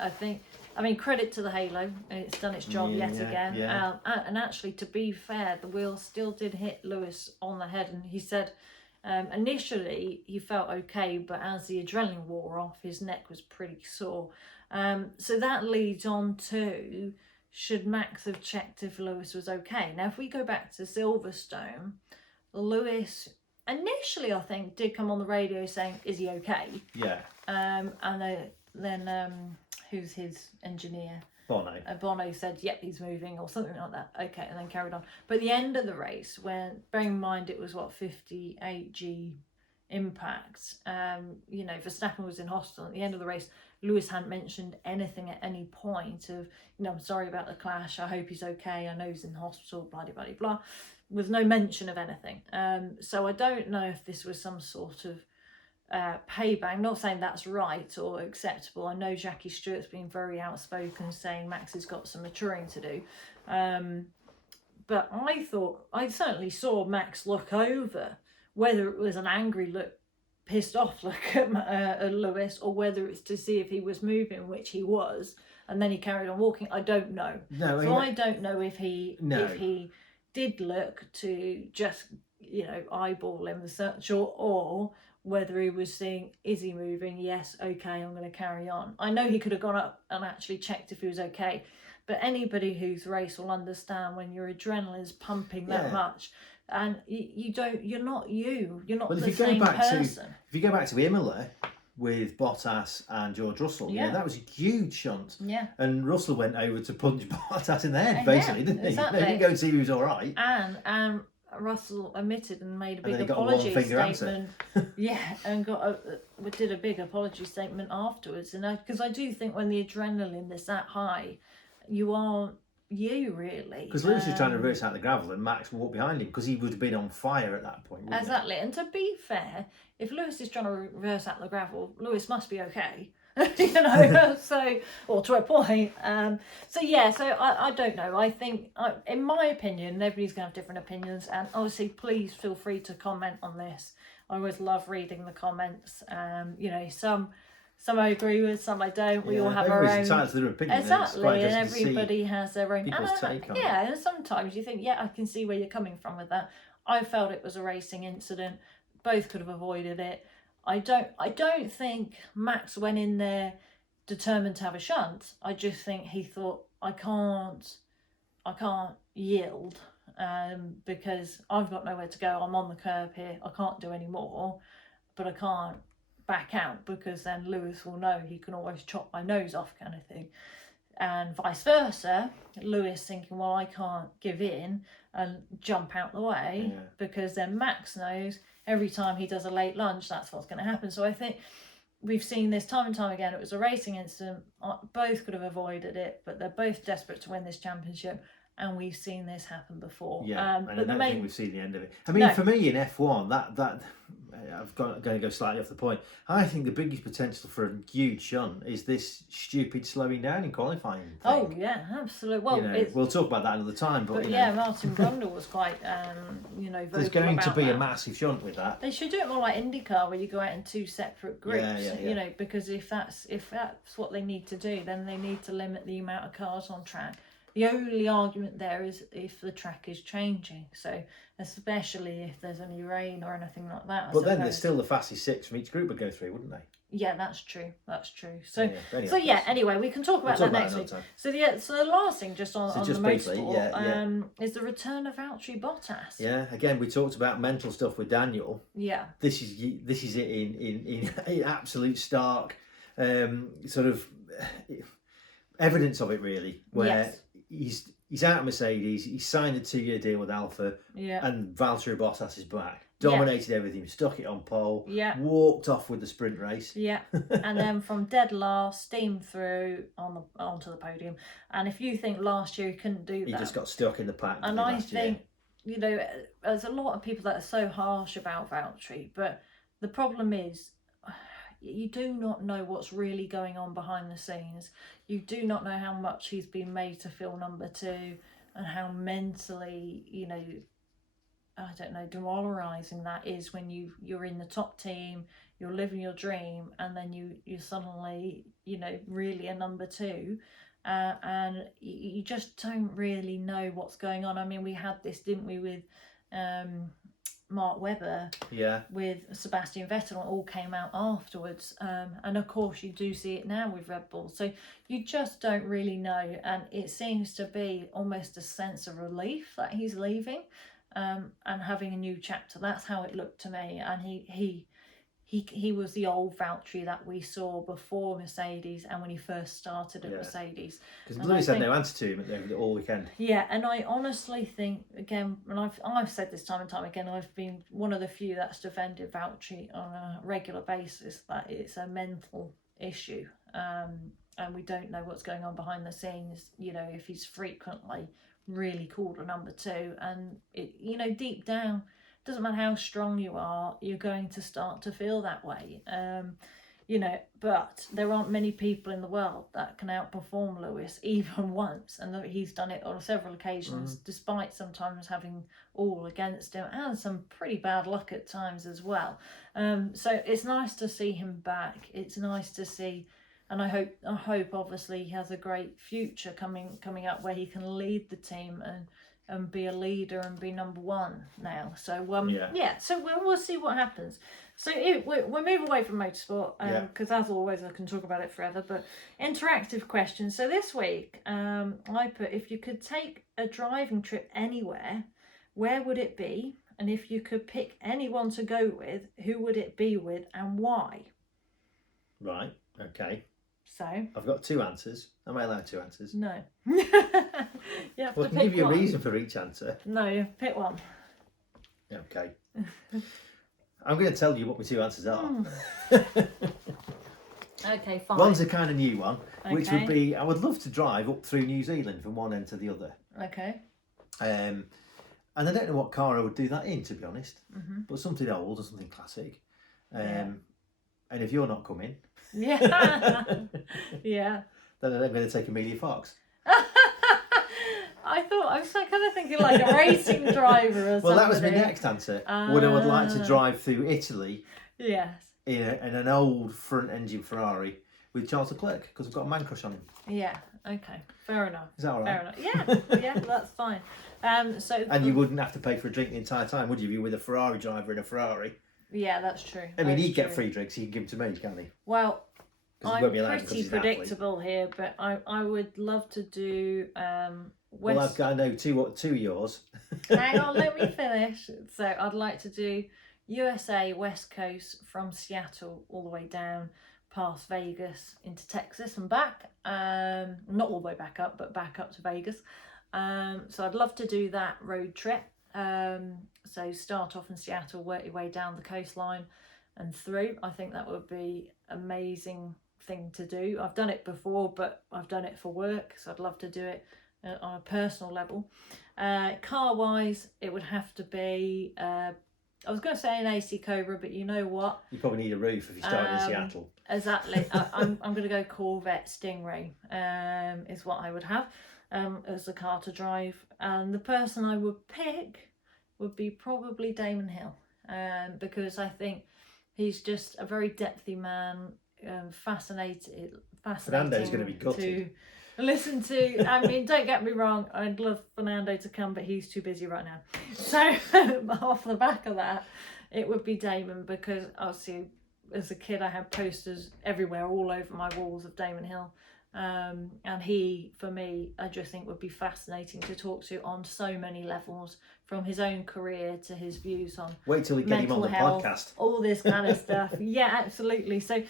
Credit to the Halo. It's done its job yet again. Yeah. And actually, to be fair, the wheel still did hit Lewis on the head. And he said initially he felt okay, but as the adrenaline wore off, his neck was pretty sore. So that leads on to... should Max have checked if Lewis was okay? Now, if we go back to Silverstone, Lewis initially, I think, did come on the radio saying, "Is he okay?" Yeah. And then who's his engineer? Bono. Bono said, "Yep, he's moving," or something like that. Okay, and then carried on. But at the end of the race, when, bearing in mind it was 58G impact. You know, Verstappen was in hospital at the end of the race. Lewis hadn't mentioned anything at any point of, you know, I'm sorry about the clash, I hope he's okay, I know he's in hospital, blah, blah, blah, blah. With no mention of anything. So I don't know if this was some sort of payback. I'm not saying that's right or acceptable. I know Jackie Stewart's been very outspoken saying Max has got some maturing to do. But I certainly saw Max look over, whether it was an angry look, pissed off look at Lewis, or whether it's to see if he was moving, which he was, and then he carried on walking. I don't know. No, so I don't know if he did look to just, you know, eyeball him the search, or whether he was seeing, is he moving? Yes, okay, I'm going to carry on. I know he could have gone up and actually checked if he was okay, but anybody who's raced will understand when your adrenaline's pumping that much, and you're not the same person. If you go back to Imola with Bottas and George Russell, you know, that was a huge shunt. Yeah. And Russell went over to punch Bottas in the head, basically, didn't he? Exactly. He didn't go and see if he was all right. And Russell admitted and made a big apology statement. And did a big apology statement afterwards. And because I do think when the adrenaline is that high, you aren't you really. Because Lewis was trying to reverse out the gravel and Max walked behind him because he would have been on fire at that point. Exactly. And to be fair, if Lewis is trying to reverse out the gravel, Lewis must be okay. You know, so, or to a point. So I don't know. I think, in my opinion, everybody's going to have different opinions, and obviously please feel free to comment on this. I always love reading the comments. You know, some I agree with, some I don't. We all have our own. Entitled to their opinion. Exactly, and everybody has their own. People's take on it. And sometimes you think, I can see where you're coming from with that. I felt it was a racing incident. Both could have avoided it. I don't think Max went in there determined to have a shunt. I just think he thought, I can't yield because I've got nowhere to go. I'm on the curb here. I can't do any more, but I can't back out because then Lewis will know he can always chop my nose off, kind of thing. And vice versa, Lewis thinking, well, I can't give in and jump out the way because then Max knows every time he does a late lunge, that's what's going to happen. So I think we've seen this time and time again. It was a racing incident. Both could have avoided it, but they're both desperate to win this championship. And we've seen this happen before. Yeah, and I don't think we've seen the end of it. I mean, for me in F1, that I'm going to go slightly off the point. I think the biggest potential for a huge shunt is this stupid slowing down in qualifying thing. Oh yeah, absolutely. Well, we'll talk about that another time. But Martin Brundle was quite, vocal. There's going to be that. A massive shunt with that. They should do it more like IndyCar, where you go out in two separate groups. You know, because if that's what they need to do, then they need to limit the amount of cars on track. The only argument there is if the track is changing, so especially if there's any rain or anything like that. But then there's still the fastest six from each group would go through, wouldn't they? Yeah, that's true. So anyway, we can talk about that next week. So the last thing just on the motorsport is the return of Valtteri Bottas. Yeah, again we talked about mental stuff with Daniel. Yeah. This is it in absolute stark sort of evidence of it really, where he's out of Mercedes, he's signed a 2-year deal with Alfa, and Valtteri Bottas is back. Dominated everything, stuck it on pole, walked off with the sprint race. Yeah, and then from dead last, steamed through onto the podium. And if you think last year he couldn't do that. He just got stuck in the pack. And I think, there's a lot of people that are so harsh about Valtteri, but the problem is, you do not know what's really going on behind the scenes. You do not know how much he's been made to feel number two and how mentally, demoralising that is when you're in the top team, you're living your dream, and then you suddenly, really a number two. And you just don't really know what's going on. I mean, we had this, didn't we, with Mark Webber, with Sebastian Vettel, it all came out afterwards, and of course you do see it now with Red Bull, so you just don't really know, and it seems to be almost a sense of relief that he's leaving and having a new chapter. That's how it looked to me, and he was the old Valtteri that we saw before Mercedes and when he first started at Mercedes. Because Lewis had no answer to him over all weekend. Yeah, and I honestly think, again, and I've said this time and time again, I've been one of the few that's defended Valtteri on a regular basis, that it's a mental issue. And we don't know what's going on behind the scenes, you know, if he's frequently really called a number 2. And, it, you know, deep down, doesn't matter how strong you are, you're going to start to feel that way. You know, but there aren't many people in the world that can outperform Lewis even once, and he's done it on several occasions, despite sometimes having all against him and some pretty bad luck at times as well. So it's nice to see him back. It's nice to see, and I hope obviously he has a great future coming up where he can lead the team and be a leader and be number 1 now. So so we'll see what happens. So we'll move away from motorsport because as always I can talk about it forever, but interactive questions. So this week I put, if you could take a driving trip anywhere, where would it be? And if you could pick anyone to go with, who would it be with and why? Right, okay. So I've got 2 answers. Am I allowed 2 answers? No. Well, I can give you a reason for each answer. No, you pick one. Okay. I'm going to tell you what my 2 answers are. Okay, fine. One's a kind of new one, which would be, I would love to drive up through New Zealand from one end to the other. Okay. And I don't know what car I would do that in, to be honest. But something old or something classic. And if you're not coming... Yeah. Then I'm going to take Amelia Fox. I was kind of thinking like a racing driver or something. Well, that was my next answer. Would I would like to drive through Italy. Yes. In an old front engine Ferrari with Charles Leclerc, because I've got a man crush on him. Yeah. Okay. Fair enough. Is that all right? Fair enough. Yeah. That's fine. And you wouldn't have to pay for a drink the entire time, would you? If you were with a Ferrari driver in a Ferrari. Yeah, that's true. I mean, he'd get free drinks. He can give them to me, can't he? Well, I'm pretty predictable here, but I would love to do Well, I know two of yours. Hang on, let me finish. So I'd like to do USA West Coast from Seattle all the way down past Vegas into Texas and back. Not all the way back up, but back up to Vegas. So I'd love to do that road trip. So start off in Seattle, work your way down the coastline and through. I think that would be amazing thing to do. I've done it before, but I've done it for work, so I'd love to do it on a personal level. Car wise, it would have to be I was going to say an AC Cobra, but you know what, you probably need a roof if you start in Seattle. Exactly. I'm going to go Corvette Stingray is what I would have as a car to drive, and the person I would pick would be probably Damon Hill, because I think he's just a very depthy man, fascinating Fernando's going to be gutted to listen to. I mean, don't get me wrong, I'd love Fernando to come, but he's too busy right now. So off the back of that, it would be Damon, because obviously as a kid I had posters everywhere, all over my walls of Damon Hill. And he, for me, I just think would be fascinating to talk to on so many levels, from his own career to his views on wait till we get him on the podcast, all this kind of stuff. Yeah, absolutely. So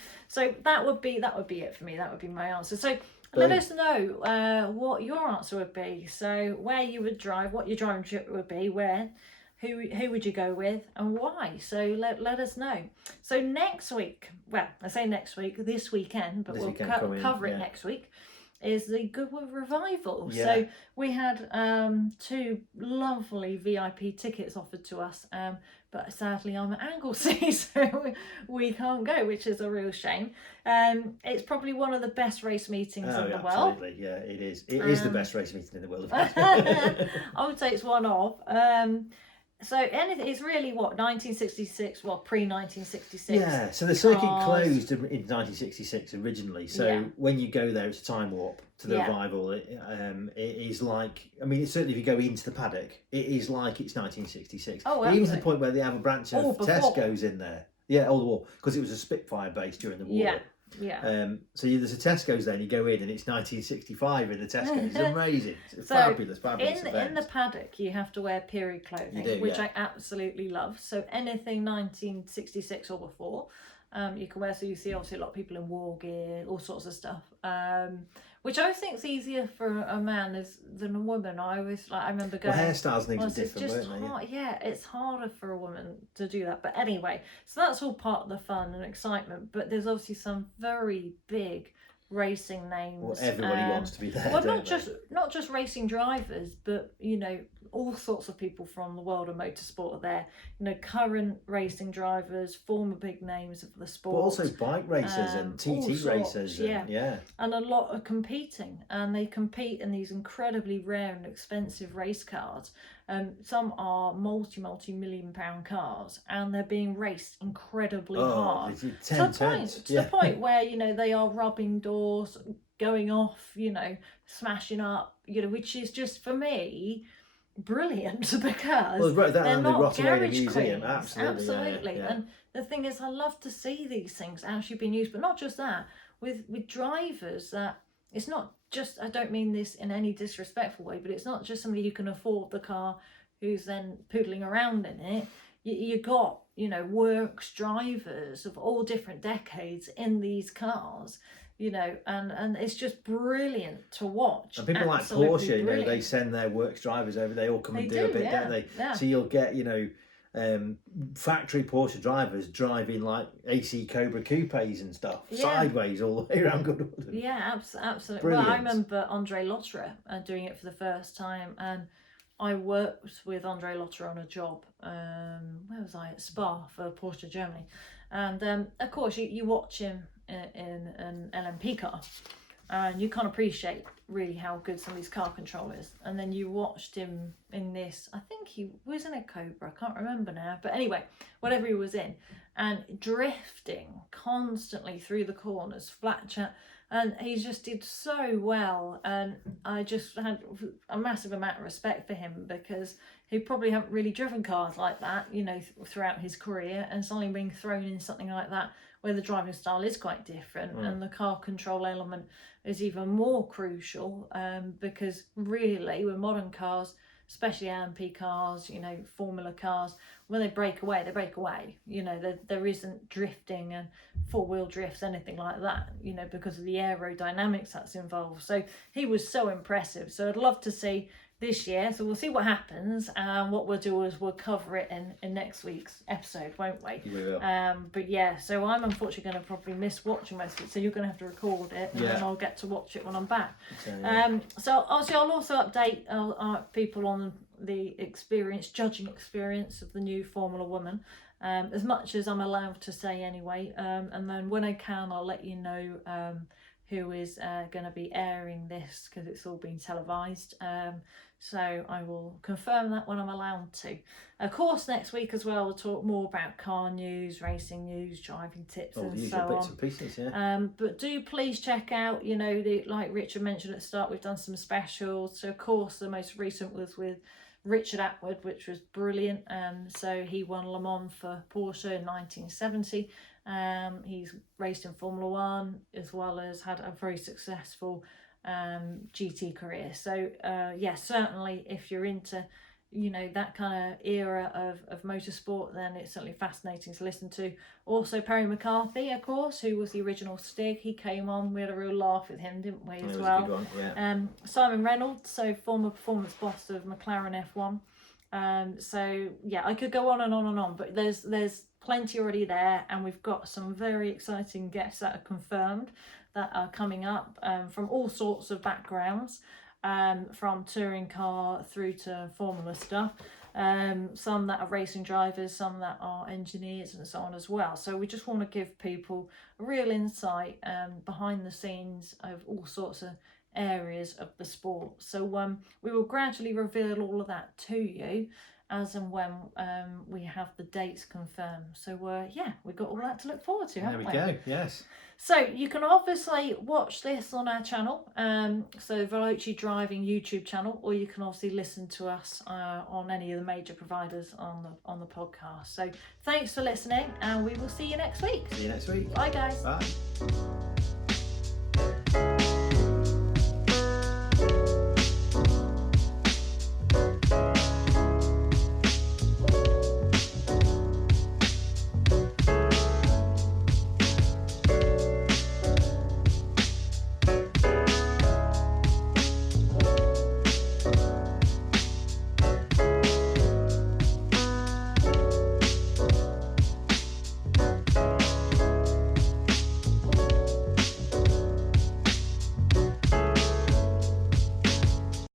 that would be it for me. That would be my answer. So let us know what your answer would be. So where you would drive, what your driving trip would be, where, who would you go with and why? So let us know. So next week, well, I say next week, this weekend, but we'll cover it next week, is the Goodwill Revival. Yeah. So we had 2 lovely VIP tickets offered to us, but sadly I'm at Anglesey, so we can't go, which is a real shame. It's probably one of the best race meetings in the world. Absolutely, yeah, it is. It is the best race meeting in the world. I would say it's one of. So anything, it's really what, 1966, well, pre-1966. Yeah, so the circuit closed in 1966 originally. So when you go there, it's a time warp to the Revival. It is like, I mean, certainly if you go into the paddock, it is like it's 1966. Oh, even to the point where they have a branch of Tesco's in there. Yeah, all the war, because it was a Spitfire base during the war. Yeah. So there's a Tesco's there, and you go in, and it's 1965 in the Tesco's. It's amazing. It's fabulous event. In the paddock, you have to wear period clothing, which I absolutely love. So anything 1966 or before, you can wear. So you see obviously a lot of people in war gear, all sorts of stuff. Which I think is easier for a man than a woman. I remember going. Well, hairstyles and things are different, weren't they? Yeah, it's harder for a woman to do that. But anyway, so that's all part of the fun and excitement. But there's obviously some very big racing names. Well, everybody wants to be there. Well, not just racing drivers, but all sorts of people from the world of motorsport are there. Current racing drivers, former big names of the sport, but also bike racers and TT racers. And a lot are competing, and they compete in these incredibly rare and expensive race cars. Some are multi-million pound cars, and they're being raced incredibly hard to the point where they are rubbing doors, going off, smashing up, which is just for me brilliant, because they're not garage queens. Absolutely. Yeah. And the thing is, I love to see these things actually being used, but not just that, with drivers that it's not just, I don't mean this in any disrespectful way, but it's not just somebody who can afford the car who's then poodling around in it. You got works drivers of all different decades in these cars, and it's just brilliant to watch. And people absolutely like Porsche, brilliant. they send their works drivers over. They all come and do a bit, don't they? Yeah. So you'll get factory Porsche drivers driving like AC Cobra coupes and stuff sideways all the way around Goodwill. Yeah, absolutely. Brilliant. Well, I remember Andre Lotterer doing it for the first time, and I worked with Andre Lotterer on a job. Where was I? At Spa for Porsche Germany. And of course, you watch him in an LMP car, and you can't appreciate really how good some of these car control is. And then you watched him in this, I think he was in a Cobra, I can't remember now, but anyway, whatever he was in, and drifting constantly through the corners, flat chat. And he just did so well, and I just had a massive amount of respect for him, because he probably hadn't really driven cars like that, throughout his career, and suddenly being thrown in something like that where the driving style is quite different and the car control element is even more crucial, because really with modern cars, especially LMP cars, Formula cars, when they break away, they break away. There isn't drifting and four-wheel drifts, anything like that, because of the aerodynamics that's involved. So he was so impressive. So I'd love to see this year. So we'll see what happens. And what we'll do is we'll cover it in next week's episode, won't we? We will. But yeah, so I'm unfortunately going to probably miss watching most of it. So you're going to have to record it, and then I'll get to watch it when I'm back. So obviously I'll also update our people on the judging experience of the new Formula Woman, as much as I'm allowed to say anyway, and then when I can, I'll let you know who is going to be airing this, because it's all been televised, so I will confirm that when I'm allowed to. Of course, next week as well, we'll talk more about car news, racing news, driving tips, and the so usual bits on. and pieces, But do please check out, like Richard mentioned at the start, we've done some specials. So of course the most recent was with Richard Atwood, which was brilliant. So he won Le Mans for Porsche in 1970. He's raced in Formula One, as well as had a very successful GT career. So certainly if you're into that kind of era of motorsport, then it's certainly fascinating to listen to. Also Perry McCarthy, of course, who was the original Stig, he came on, we had a real laugh with him, didn't we, as well. A good one, yeah. Simon Reynolds, so former performance boss of McLaren F1. So yeah, I could go on and on and on, but there's plenty already there, and we've got some very exciting guests that are confirmed that are coming up, from all sorts of backgrounds, from touring car through to Formula stuff, some that are racing drivers, some that are engineers, and so on as well. So we just want to give people a real insight behind the scenes of all sorts of areas of the sport. So we will gradually reveal all of that to you. as and when we have the dates confirmed. So yeah, we've got all that to look forward to, haven't we? There we go, yes. So you can obviously watch this on our channel, so Veloce Driving YouTube channel, or you can obviously listen to us on any of the major providers on the podcast. So thanks for listening, and we will see you next week. See you next week. Bye, guys. Bye.